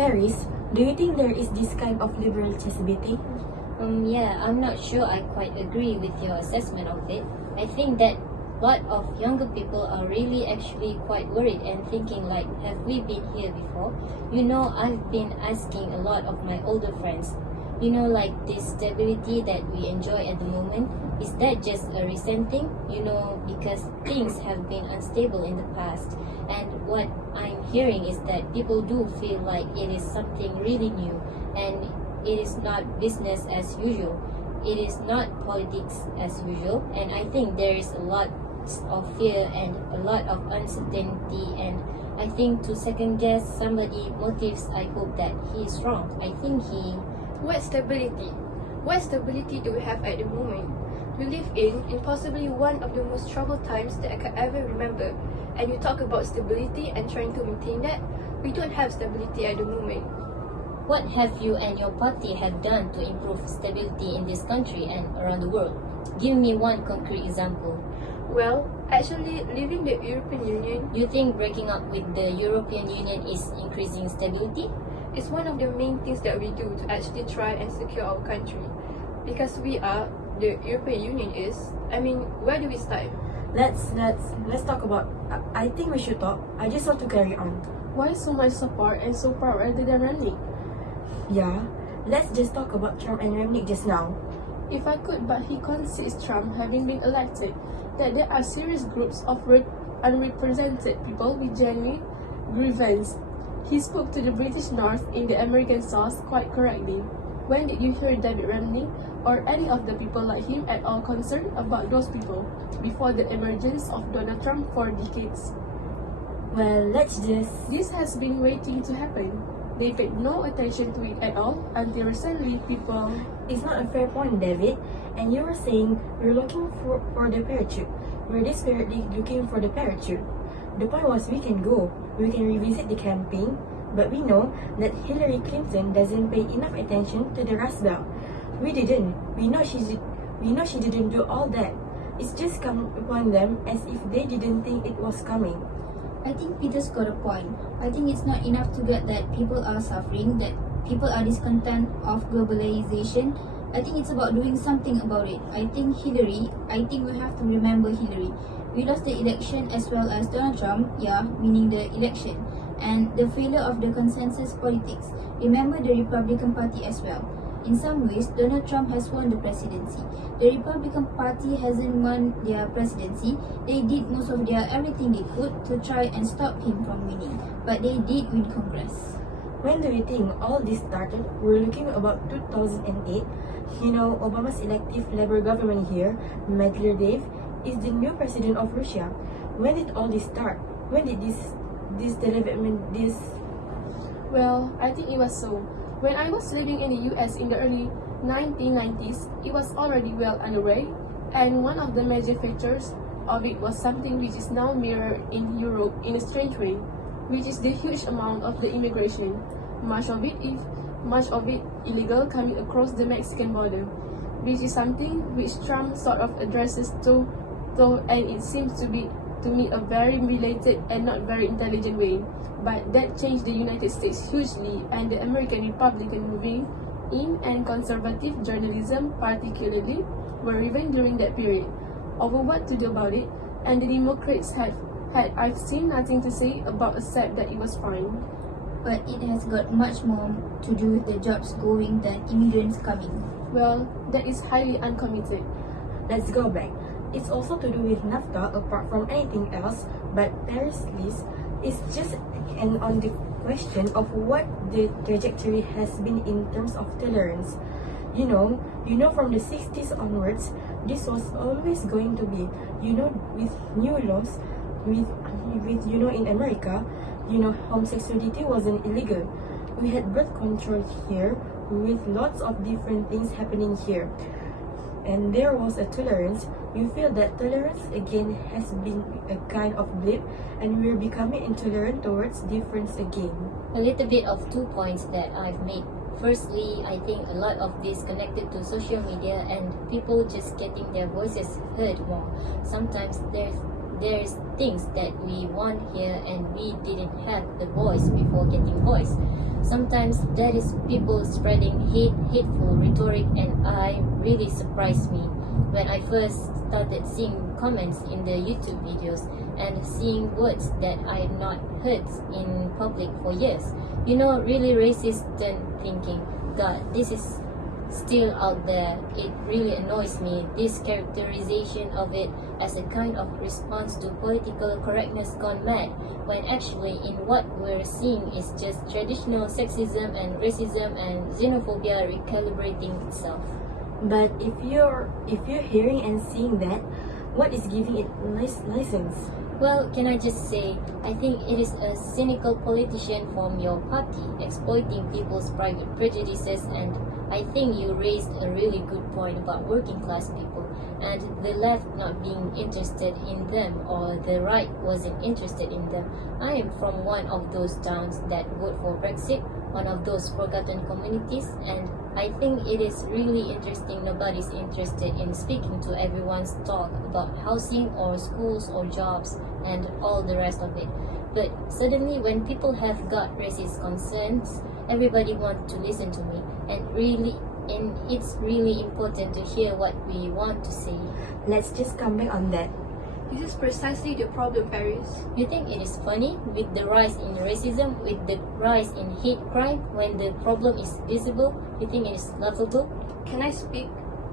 Paris, do you think there is this kind of liberal accessibility? Yeah, I'm not sure I quite agree with your assessment of it. I think that a lot of younger people are really actually quite worried and thinking like, have we been here before? You know, I've been asking a lot of my older friends, you know, like this stability that we enjoy at the moment, is that just a recent thing? You know, because things have been unstable in the past. And what I'm hearing is that people do feel like it is something really new and it is not business as usual. It is not politics as usual. And I think there is a lot of fear and a lot of uncertainty, and I think to second guess somebody motives, I hope that he is wrong. I think he... What stability? What stability do we have at the moment? We live in possibly one of the most troubled times that I can ever remember, and you talk about stability and trying to maintain that. We don't have stability at the moment. What have you and your party have done to improve stability in this country and around the world? Give me one concrete example. Well, actually, leaving the European Union You think breaking up with the European Union is increasing stability? is one of the main things that we do to actually try and secure our country. Because we are, the European Union is, where do we start? Let's talk about. I think we should talk. I just want to carry on. Why so much support and so proud rather than Remnick? Yeah, let's just talk about Trump and Remnick just now. If I could, but he concedes Trump having been elected, that there are serious groups of unrepresented people with genuine grievance. He spoke to the British North in the American South quite correctly. When did you hear David Remnick or any of the people like him at all concerned about those people before the emergence of Donald Trump for decades? Well, This has been waiting to happen. They paid no attention to it at all until recently people... It's not a fair point, David. And you were saying we're looking for the parachute. We're desperately looking for the parachute. The point was we can go. We can revisit the campaign. But we know that Hillary Clinton doesn't pay enough attention to the Rust Belt. We didn't. We know she didn't do all that. It's just come upon them as if they didn't think it was coming. I think Peter's got a point. I think it's not enough to get that people are suffering, that people are discontent of globalization. I think it's about doing something about it. I think we have to remember Hillary. We lost the election as well as Donald Trump, winning the election, and the failure of the consensus politics. Remember the Republican Party as well. In some ways, Donald Trump has won the presidency. The Republican Party hasn't won their presidency. They did most of their everything they could to try and stop him from winning, but they did win Congress. When do you think all this started? We're looking about 2008. You know, Obama's elective Labour government here, Medvedev, is the new president of Russia. When did all this start? When did this development, Well, I think it was so. When I was living in the US in the early 1990s, it was already well underway, and one of the major features of it was something which is now mirrored in Europe in a strange way, which is the huge amount of the immigration, much of it illegal, coming across the Mexican border, which is something which Trump sort of addresses to and it seems to me a very related and not very intelligent way. But that changed the United States hugely, and the American Republican moving in and conservative journalism particularly were even during that period over what to do about it, and the Democrats had I've seen nothing to say about except that it was fine. But it has got much more to do with the jobs going than immigrants coming. Well, that is highly uncommitted. Let's go back. It's also to do with NAFTA apart from anything else, but Paris list is just on the question of what the trajectory has been in terms of tolerance. You know from the 60s onwards, this was always going to be, with new laws, with in America, homosexuality wasn't illegal. We had birth control here, with lots of different things happening here. And there was a tolerance. We feel that tolerance again has been a kind of blip, and we're becoming intolerant towards difference again. A little bit of 2 points that I've made. Firstly, I think a lot of this connected to social media and people just getting their voices heard more. Sometimes there's things that we want here and we didn't have the voice before getting voice. Sometimes that is people spreading hateful rhetoric, and I really surprised me when I first started seeing comments in the YouTube videos and seeing words that I had not heard in public for years. You know, really racist then thinking, God, this is still out there. It really annoys me, this characterization of it as a kind of response to political correctness gone mad, when actually in what we're seeing is just traditional sexism and racism and xenophobia recalibrating itself. But if you're hearing and seeing that, what is giving it license? Well, can I just say, I think it is a cynical politician from your party exploiting people's private prejudices, and I think you raised a really good point about working class people and the left not being interested in them, or the right wasn't interested in them. I am from one of those towns that vote for Brexit, one of those forgotten communities, and I think it is really interesting nobody's interested in speaking to everyone's talk about housing or schools or jobs and all the rest of it. But suddenly when people have got racist concerns, everybody wants to listen to me, and it's really important to hear what we want to say. Let's just come back on that. This is precisely the problem, Paris. You think it is funny with the rise in racism, with the rise in hate crime, when the problem is visible? You think it is laughable? Can I speak?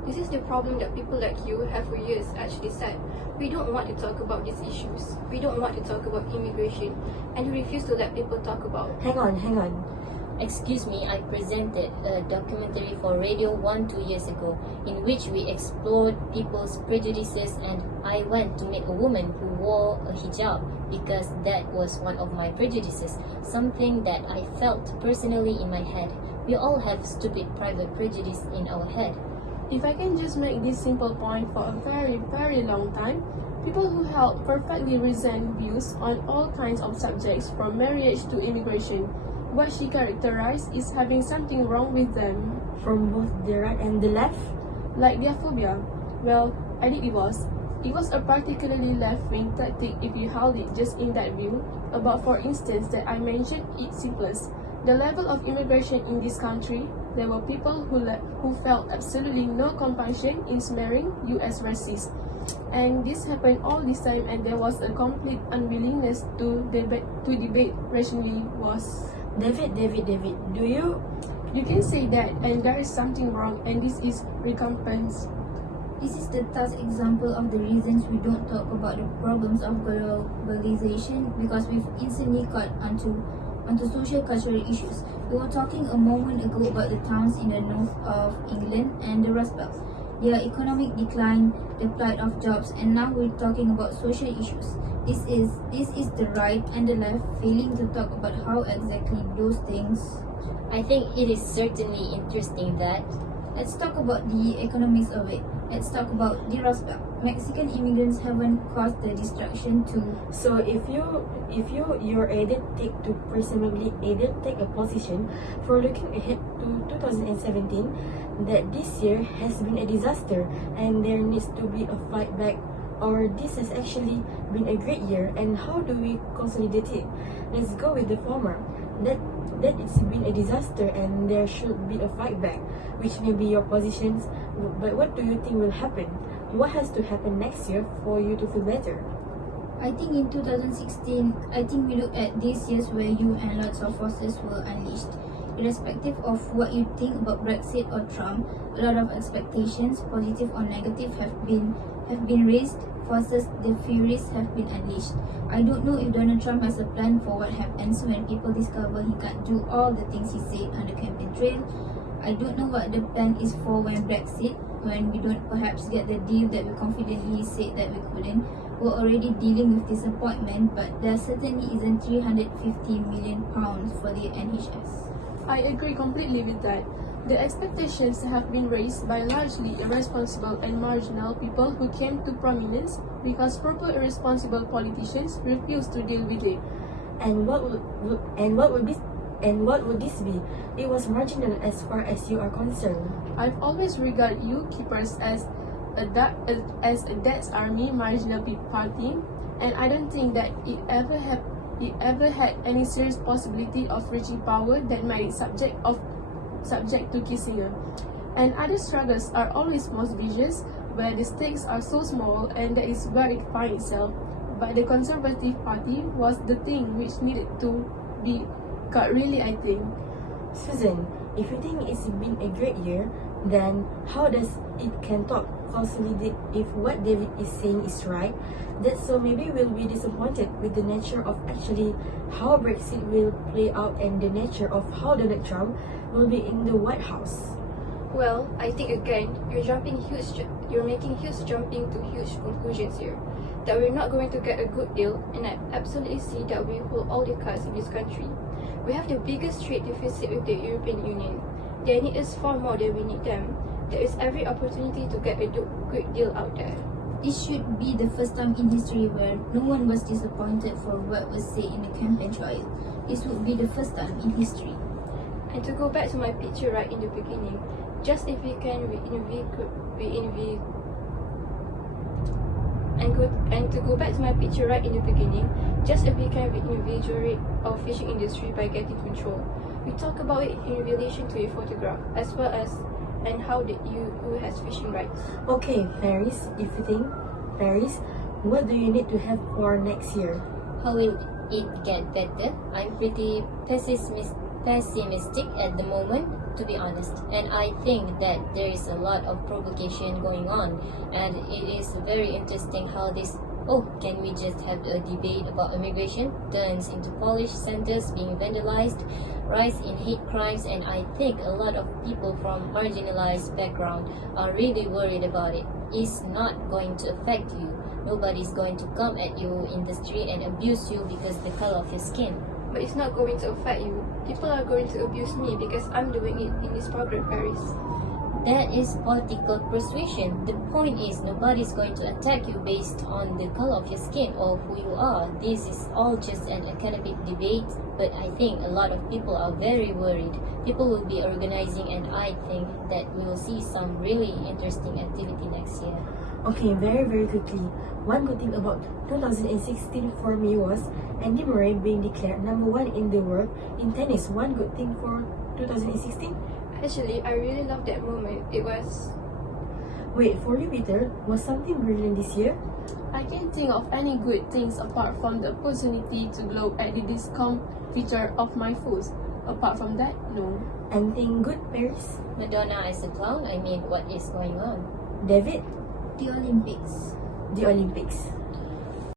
This is the problem that people like you have for years actually said. We don't want to talk about these issues. We don't want to talk about immigration. And you refuse to let people talk about. Hang on. Excuse me, I presented a documentary for Radio 1 2 years ago in which we explored people's prejudices, and I went to meet a woman who wore a hijab because that was one of my prejudices, something that I felt personally in my head. We all have stupid private prejudice in our head. If I can just make this simple point, for a very, very long time, people who held perfectly reasoned views on all kinds of subjects from marriage to immigration, what she characterized is having something wrong with them. From both the right and the left? Like their phobia. Well, I think it was. It was a particularly left-wing tactic if you held it just in that view, about for instance that I mentioned its simplest. The level of immigration in this country, there were people who felt absolutely no compassion in smearing US racists. And this happened all this time, and there was a complete unwillingness to debate rationally. Was David, do you? You can say that, and there is something wrong, and this is recompense. This is the last example of the reasons we don't talk about the problems of globalization, because we've instantly got onto social cultural issues. We were talking a moment ago about the towns in the north of England and the Rust Belt, their economic decline, the plight of jobs, and now we're talking about social issues. This is the right and the left failing to talk about how exactly those things. I think it is certainly interesting that Let's talk about the economics of it. Let's talk about the Rust Belt. Mexican immigrants haven't caused the destruction to. So if you're either presumably take a position for looking ahead to 2017 that this year has been a disaster and there needs to be a fight back, or this has actually been a great year and how do we consolidate it? Let's go with the former. That it's been a disaster and there should be a fight back, which may be your positions, but what do you think will happen? What has to happen next year for you to feel better? I think in 2016, we look at these years where you and lots of forces were unleashed. Irrespective of what you think about Brexit or Trump, a lot of expectations, positive or negative, have been raised. Forces, the furies have been unleashed. I don't know if Donald Trump has a plan for what happens when people discover he can't do all the things he said on the campaign trail. I don't know what the plan is for when Brexit, when we don't perhaps get the deal that we confidently said that we couldn't. We're already dealing with disappointment, but there certainly isn't £350 million for the NHS. I agree completely with that. The expectations have been raised by largely irresponsible and marginal people who came to prominence because purple irresponsible politicians refused to deal with it. And what would this be? It was marginal as far as you are concerned. I've always regarded you keepers as a Dad's Army marginal party. and I don't think that it ever had any serious possibility of reaching power that made it subject to kissing. And other struggles are always most vicious, where the stakes are so small and that is where it finds itself. But the Conservative Party was the thing which needed to be cut, really, I think. Susan, if you think it's been a great year, then how does it can talk consolidate if what David is saying is right? That so maybe we'll be disappointed with the nature of actually how Brexit will play out and the nature of how Donald Trump will be in the White House. Well, I think again, you're making huge jumping to huge conclusions here. That we're not going to get a good deal, and I absolutely see that we hold all the cards in this country. We have the biggest trade deficit with the European Union. They need us far more than we need them. There is every opportunity to get a good deal out there. This should be the first time in history where no one was disappointed for what was said in the campaign trail. This would be the first time in history. And to go back to my picture right in the beginning, just if we can reinvigorate our fishing industry by getting control. We talk about it in relation to a photograph, as well as and how the EU has fishing rights. Okay, Paris, if you think, Paris, what do you need to have for next year? How will it get better? I'm pretty pessimistic at the moment, to be honest, and I think that there is a lot of provocation going on, and it is very interesting how this can we just have a debate about immigration turns into Polish centers being vandalized, rise in hate crimes, and I think a lot of people from marginalized background are really worried about it. It's not going to affect you. Nobody's going to come at you in the street and abuse you because the color of your skin. But it's not going to affect you. People are going to abuse me because I'm doing it in this program, Paris. That is political persuasion. The point is nobody's going to attack you based on the color of your skin or who you are. This is all just an academic debate, but I think a lot of people are very worried. People will be organizing, and I think that we will see some really interesting activity next year. Okay, very, very quickly. One good thing about 2016 for me was Andy Murray being declared #1 in the world in tennis. One good thing for 2016? Actually, I really love that moment. It was... Wait, for you, Peter, was something brilliant this year? I can't think of any good things apart from the opportunity to gloat at the discomfiture of my foes. Apart from that, no. Anything good, Paris? Madonna as a clown? I mean, what is going on? David? The Olympics. The Olympics.